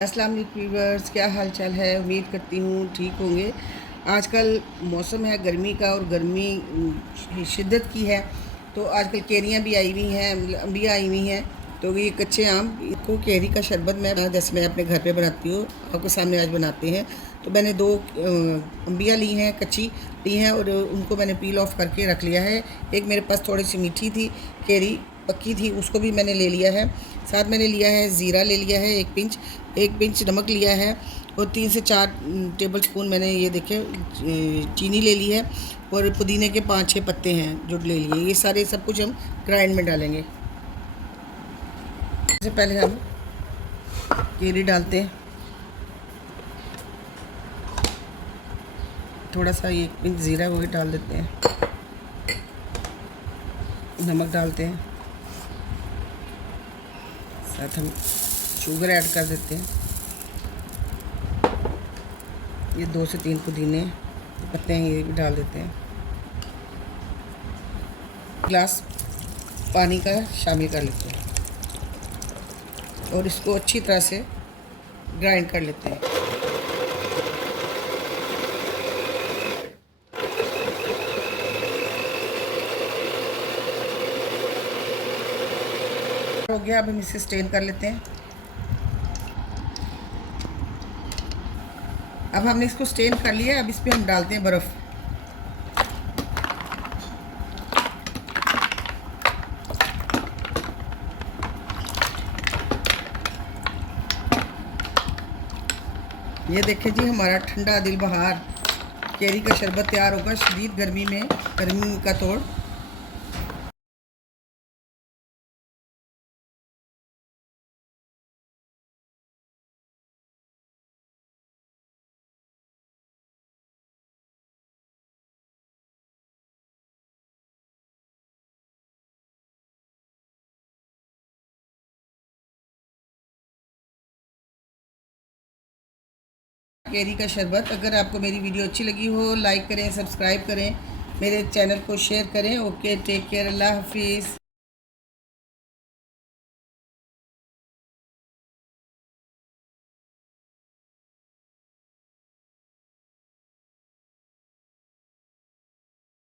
अस्सलाम वालेकुम व्यूअर्स, क्या हाल चाल है। उम्मीद करती हूँ ठीक होंगे। आजकल मौसम है गर्मी का और गर्मी शिद्दत की है। तो आजकल केरियाँ भी आई हुई हैं, अम्बियाँ आई हुई हैं। तो ये कच्चे आम को केरी का शरबत जैसे मैं अपने घर पे बनाती हूँ, आपके सामने आज बनाते हैं। तो मैंने दो अम्बियाँ ली हैं, कच्ची ली हैं और उनको मैंने पील ऑफ करके रख लिया है। एक मेरे पास थोड़ी सी मीठी थी केरी, पक्की थी, उसको भी मैंने ले लिया है। साथ मैंने लिया है ज़ीरा ले लिया है, एक पिंच नमक लिया है और 3 से 4 टेबल स्पून मैंने ये देखे चीनी ले ली है और पुदीने के 5-6 पत्ते हैं जो ले लिए। ये सारे सब कुछ हम ग्राइंड में डालेंगे। सबसे पहले हम केरी डालते हैं, थोड़ा सा ये पिंच ज़ीरा वो भी डाल देते हैं, नमक डालते हैं, साथ हम शुगर ऐड कर देते हैं। ये 2 से 3 पुदीने पत्ते हैं, ये भी डाल देते हैं। गिलास पानी का शामिल कर लेते हैं और इसको अच्छी तरह से ग्राइंड कर लेते हैं। हो गया, अब हम इसे स्टेन कर लेते हैं। अब हमने इसको स्टेन कर लिया है। अब इस पर हम डालते हैं बर्फ़। ये देखें जी, हमारा ठंडा दिल बहार केरी का शरबत तैयार होगा शदीद गर्मी में, गर्मी का तोड़। केरी का शरबत। अगर आपको मेरी वीडियो अच्छी लगी हो, लाइक करें, सब्सक्राइब करें, मेरे चैनल को शेयर करें। ओके, टेक केयर, अल्लाह हाफिज़।